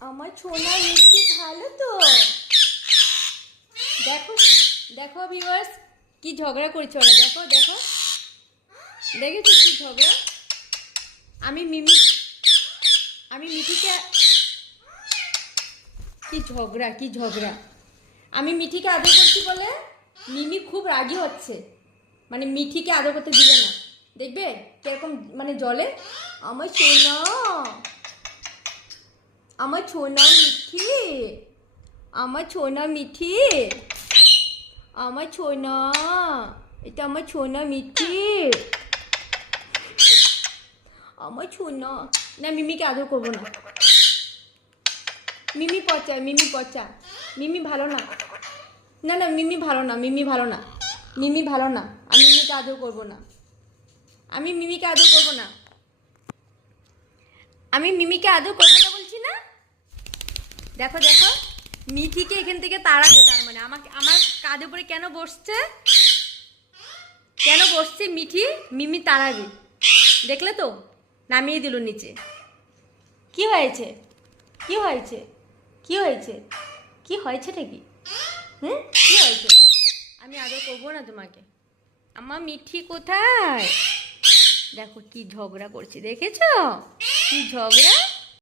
আমার ছোনা মিষ্টি ভালো তো। দেখো দেখো ভিউয়ার্স, কি ঝগড়া করছে ওরা। দেখো দেখো, দেখেছো কি ঝগড়া। আমি মিঠিকে, কি ঝগড়া কি ঝগড়া। আমি মিঠিকে আদর করছি বলে মিমি খুব রাগি হচ্ছে, মানে মিঠিকে আদর করতে দিবে না। দেখবে কিরকম মানে জলে। আমার সোনা, আমার ছোনা মিঠি, আমার ছোনা মিঠি, আমার ছোনা, এটা আমার ছোনা মিঠি, আমার ছোনা। না মিমিকে আদর করবো না, মিমি পচা, মিমি পচা, মিমি ভালো না। না না মিমি ভালো না, মিমি ভালো না, মিমি ভালো না। আমি মিমিকে আদর করবো না, আমি মিমিকে আদর করবো না, আমি মিমিকে আদর করবো না বলছি না। দেখো দেখো, মিঠিকে এখান থেকে তাড়াবে, তার মানে আমাকে, আমার কাঁধে উপরে কেন বসছে, কেন বসছে মিঠি, মিমি তাড়াবে। দেখলে তো, নামিয়ে দিল নিচে। কি হয়েছে, কি হয়েছে, কি হয়েছে, কি হয়েছেটা কি? হুম, কি হয়েছে? আমি আদর করবো না তোমাকে। আমার মিঠি কোথায়? দেখো কি ঝগড়া করছে, দেখেছো কি ঝগড়া।